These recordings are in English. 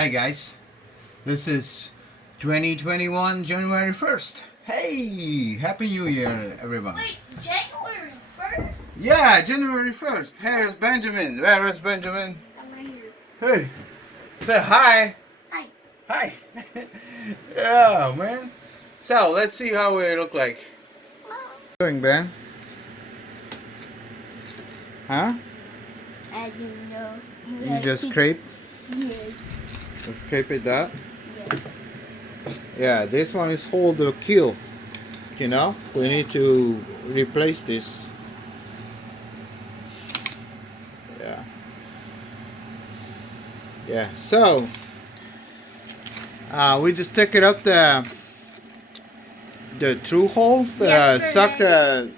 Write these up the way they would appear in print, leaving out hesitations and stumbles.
Hi guys, this is 2021 January 1st. Hey, Happy New Year everyone. Wait, January 1st? Yeah, January 1st. Here is Benjamin. Where is Benjamin? I'm right here. Hey, say hi. Hi. Hi. Yeah, man. So, let's see how we look like. Well, Doing, Ben? Huh? as you know, You just scrape? Yes. Let's scrape it up. Yes. Yeah, this one is hold the keel. You know, we need to replace this. Yeah. Yeah. So we just take it up the through hole. Suck the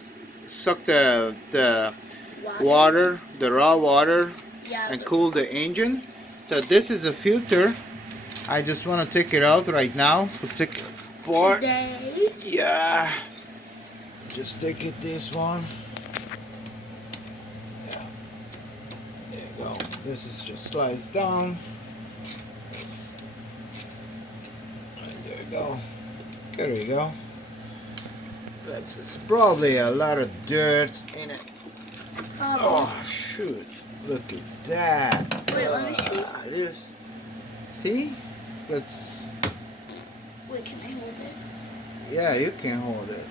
water, the raw water, and cool the engine. So this is a filter. I just want to take it out right now for Today. yeah. Just take it this one. Yeah. There you go. This is just slides down. Yes. And there you go. There we go. That's probably a lot of dirt in it. Oh shoot! Look at that. Wait, let me see. This. See? Let's. Wait, can I hold it? Yeah, you can hold it.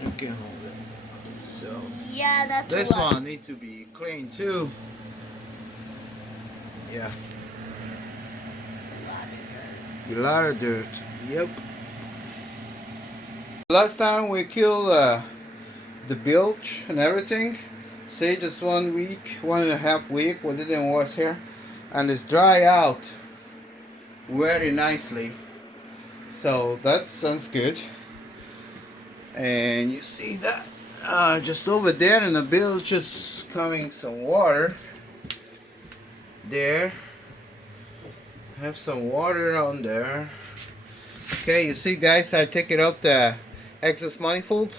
You can hold it. So. Yeah, that's This a lot. one needs to be clean too. Yeah. A lot of dirt. Yep. Last time we killed the bilge and everything. Say just 1 week, 1.5 weeks. We didn't wash here, and it's dry out very nicely. So that sounds good. And you see that just over there in the bilge is coming some water. There. Have some water on there. Okay, you see guys, I take it out the excess manifold.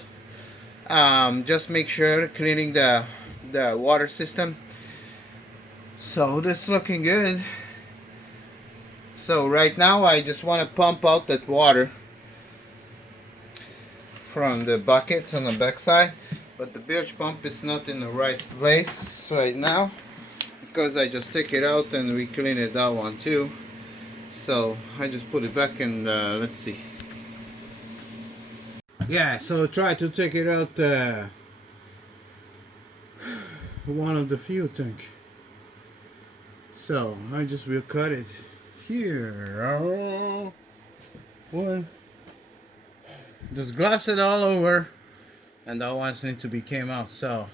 Just make sure cleaning the water system. So this is looking good. So right now I just want to pump out that water from the bucket on the back side, but the bilge pump is not in the right place right now because I just take it out and we clean it that one too. So I just put it back and let's see. Yeah, so try to take it out one of the fuel tank. So I just will cut it here. One. Just glass it all over, and that ones need to be came out. So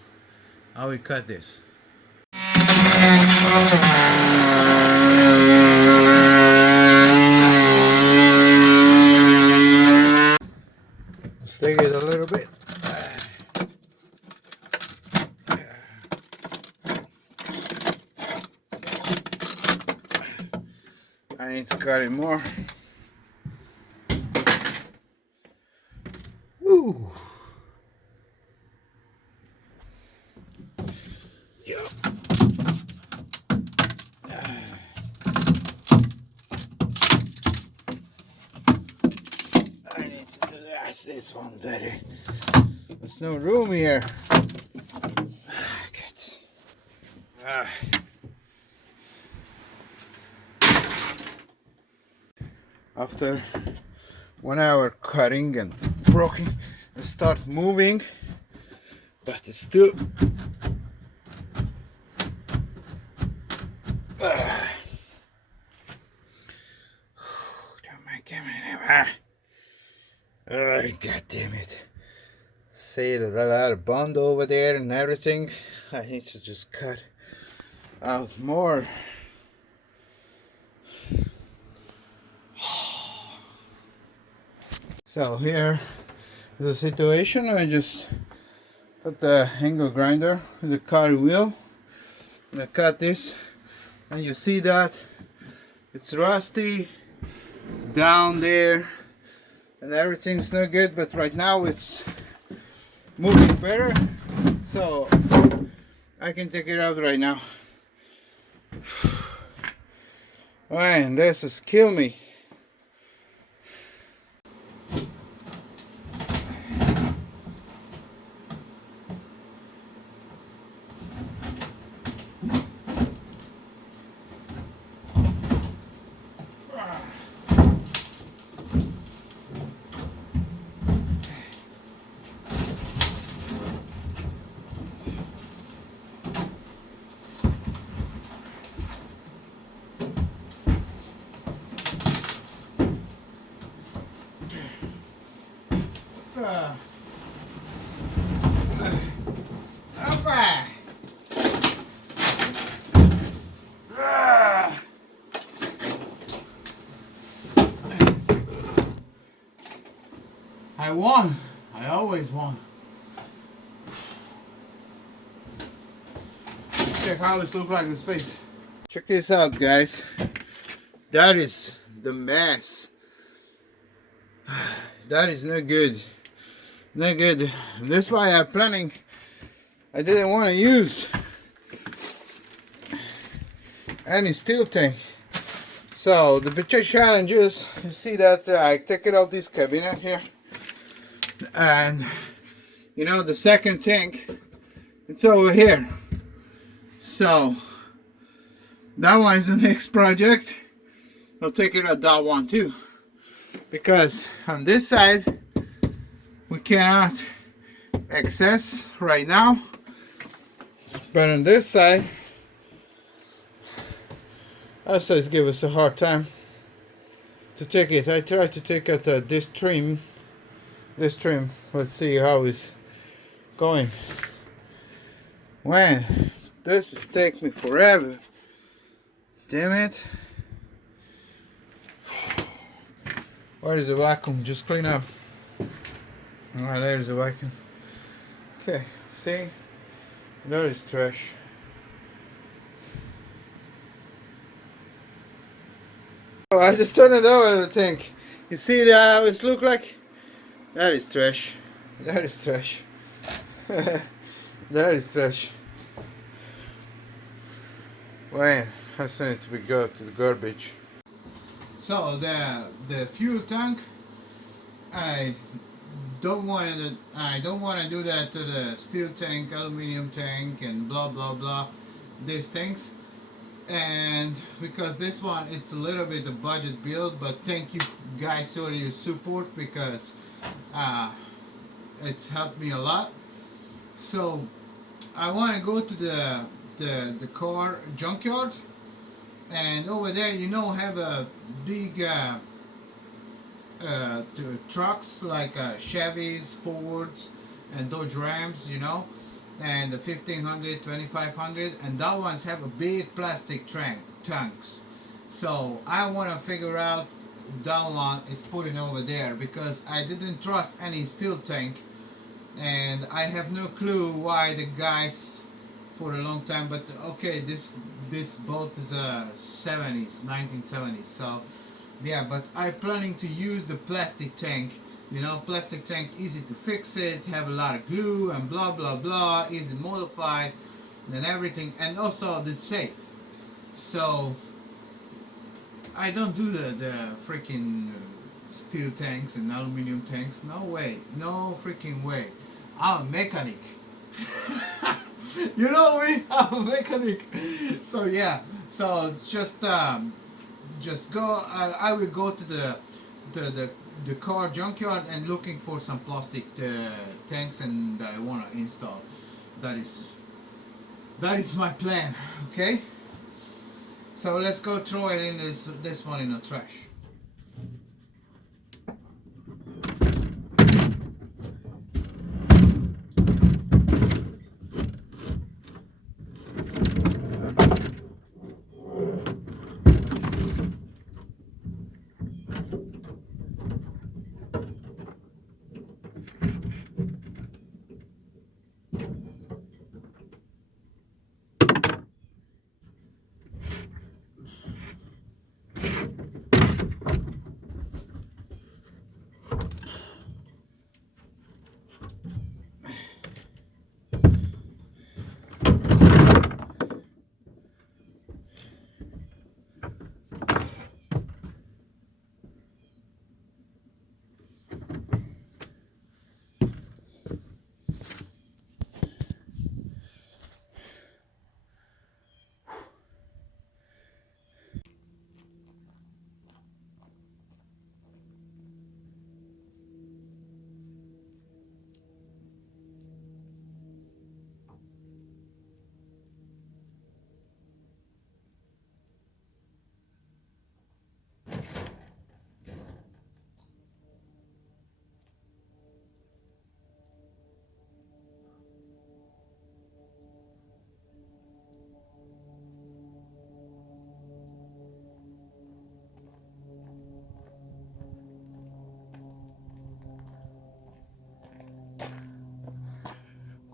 I will cut this. Let's take it a little bit. I need to cut it more. Woo! Yeah. I need to do this one better. There's no room here. After 1 hour cutting and broken, it start moving, but it's still don't make him anymore. Oh, god damn it. See the little bond over there and everything. I need to just cut out more. So here is the situation. I just put the angle grinder with the car wheel. I'm gonna cut this, and you see that it's rusty down there and everything's not good, but right now it's moving better, so I can take it out right now. Man, this is kill me. Opa! I won. I always won. Check how this looks like in space. Check this out, guys. That is the mess. That is no good. No good. That's why I'm planning. I didn't want to use any steel tank. So the big challenge is, you see that I take it out this cabinet here, and you know the second tank, it's over here. So that one is the next project. I'll take it at that one too, because on this side we cannot access right now, but on this side Alsace give us a hard time to take it. I tried to take it this trim. Let's see how it's going. Man, this is taking me forever. Damn it. Where is the vacuum? Just clean up. Alright, there's the vacuum. Okay, see? That is trash. Oh, I just turned it over the tank. You see how it look like? That is trash. That is trash. That is trash. Well, I sent it to be go to the garbage. So the fuel tank, I don't want to do that to the steel tank, aluminum tank, and blah blah blah, these things. And because this one, it's a little bit a budget build, but thank you guys for your support, because it's helped me a lot. So I want to go to the car junkyard, and over there, you know, have a big trucks like Chevys, Fords, and Dodge Rams, you know, and the 1500, 2500, and that ones have a big plastic tanks. So I want to figure out that one is putting over there, because I didn't trust any steel tank, and I have no clue why the guys for a long time. But okay, this boat is a 1970s, so yeah. But I'm planning to use the plastic tank. You know, plastic tank, easy to fix it, have a lot of glue and blah blah blah, easy modified and everything, and also the safe. So I don't do the freaking steel tanks and aluminum tanks. No way, no freaking way. I'm a mechanic. You know me, I'm a mechanic. So yeah, so just go. I will go to the car junkyard and looking for some plastic tanks, and I want to install. That is my plan. Okay, so let's go throw it in this one in the trash.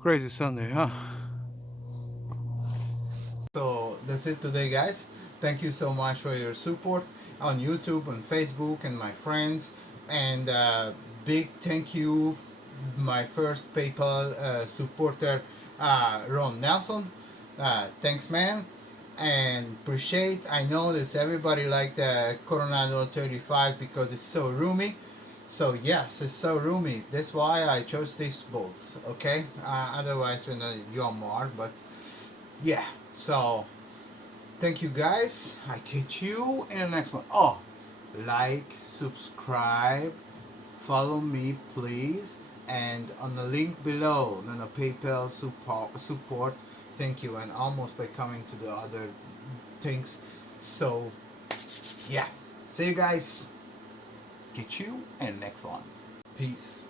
Crazy Sunday, huh? So that's it today, guys. Thank you so much for your support on YouTube and Facebook and my friends. And big thank you, my first PayPal supporter, Ron Nelson. Thanks, man. And appreciate. I know that everybody like the Coronado 35 because it's so roomy. So yes, it's so roomy. That's why I chose these boats. Okay. Otherwise, we're not Yomar, but yeah. So thank you guys. I catch you in the next one. Oh, like, subscribe, follow me, please, and on the link below, on the PayPal support. Thank you, and almost like coming to the other things. So yeah, see you guys. Catch you in the next one. Peace.